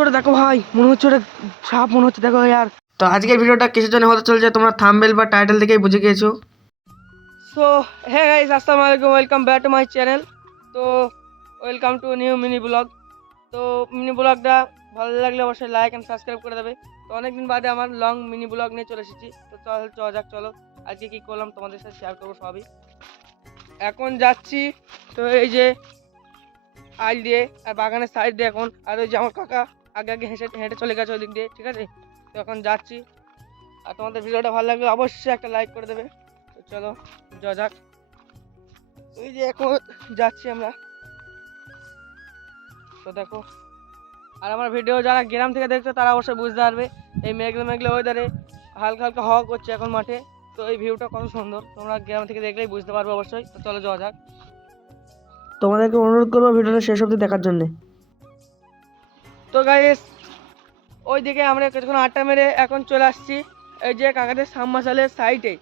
ওটা দেখো ভাই, মনে হচ্ছে ওটা সাপ মনে হচ্ছে, দেখো यार। তো আজকের ভিডিওটা কিসের জন্য হতে চলছে তোমরা থাম্বনেল বা টাইটেল দেখেই বুঝে গিয়েছো। সো হে গাইস, আসসালামু আলাইকুম, welcome back to my channel. তো welcome to new mini blog. তো মিনি ব্লগটা ভালো লাগলে অবশ্যই লাইক অ্যান্ড সাবস্ক্রাইব করে দেবে। তো অনেকদিন বাদে আমার লং মিনি ব্লগ নিয়ে চলে এসেছি। তো চলো আজকে কী করলাম তোমাদের সাথে শেয়ার করবো সবই। এখন যাচ্ছি, তো এই যে আইল দিয়ে আর বাগানের সাইড দিয়ে এখন, আর ওই যে আমার কাকা আগে আগে হেঁটে চলে গেছে ওই দিক দিয়ে, ঠিক আছে। তো এখন যাচ্ছি, আর তোমাদের ভিডিওটা ভালো লাগলে অবশ্যই একটা লাইক করে দেবে। তো চলো যাওয়া যাক। ওই যে এখন যাচ্ছি আমরা, তো দেখো। আর আমার ভিডিও যারা গ্রাম থেকে দেখছো তারা অবশ্যই বুঝতে পারবে, এই মেঘলা মেঘলা ওয়েদারে হালকা হালকা হাওয়া করছে এখন মাঠে। তো এই ভিউটা কত সুন্দর, তোমরা গ্রাম থেকে দেখলেই বুঝতে পারবে অবশ্যই। তো চলো যাওয়া যাক। তোমাদেরকে অনুরোধ করবো ভিডিওটা শেষ অবধি দেখার জন্যে। তো গাইস, ওইদিকে আমরা কিছুক্ষণ আড্ডা মেরে এখন চলে আসছি এই যে কাকাদের সাবমার্শালের সাইডে।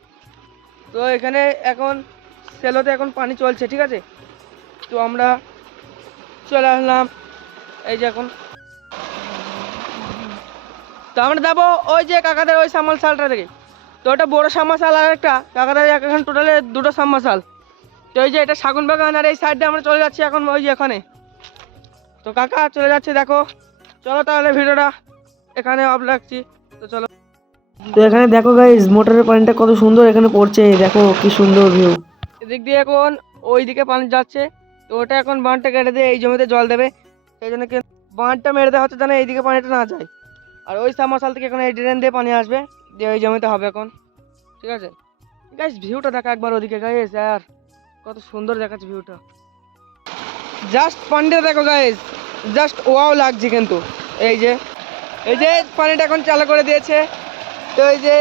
তো এখানে এখন সেলোতে এখন পানি চলছে, ঠিক আছে। তো আমরা চলে আসলাম এই যে এখন। তো আমরা যাবো ওই যে কাকাদের ওই সাবমার্শালটা থেকে। তো ওটা বড় সাবমার্শাল, আর একটা কাকাদের এখন টোটালে দুটো সাবমার্শাল। তো এই যে এটা শাগুন বাগান, আর এই সাইডে আমরা চলে যাচ্ছি এখন ওই যে এখানে। তো কাকা চলে যাচ্ছে, দেখো। চলো তাহলে ভিডিওটা এখানে অফ রাখছি। তো চলো। তো এখানে দেখো গাইস, মোটরের পানিটা কত সুন্দর এখানে পড়ছে, দেখো কি সুন্দর ভিউ। এদিক দিয়ে এখন ওই দিকে পানি যাচ্ছে। তো ওটা এখন বাঁধটা কেটে দিয়ে এই জমিতে জল দেবে, সেই জন্য কি বাঁধটা মেরে দেওয়া হচ্ছে যেন এইদিকে পানিটা না যায়। আর ওই সাবমার্শাল থেকে এখন এই ড্রেন দিয়ে পানি আসবে, দিয়ে ওই জমিতে হবে এখন, ঠিক আছে। গাইস ভিউটা দেখা একবার ওদিকে গাইস, আর কত সুন্দর দেখাচ্ছে ভিউটা। জাস্ট পানিটা দেখো গাইস, জাস্ট ওয়াও লাগছে কিন্তু। এই যে পানিটা এখন চালু করে দিয়েছে। তো এই যে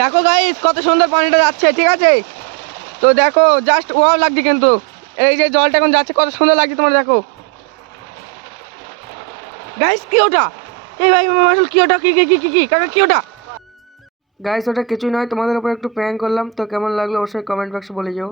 দেখো গাইস কত সুন্দর পানিটা যাচ্ছে, ঠিক আছে। তো দেখো জাস্ট ওয়াও লাগছে কিন্তু। এই যে জলটা এখন যাচ্ছে, কত সুন্দর লাগছে তোমার, দেখো গাইস। কি ওটা? এই ভাই আসলে কি ওটা? কি কি কি কি কি কাকা কি ওটা? গাইস ওটা কিছুই নয়, তোমাদের উপর একটু প্র্যাঙ্ক করলাম। তো কেমন লাগলো অবশ্যই কমেন্ট বক্সে বলে যাও।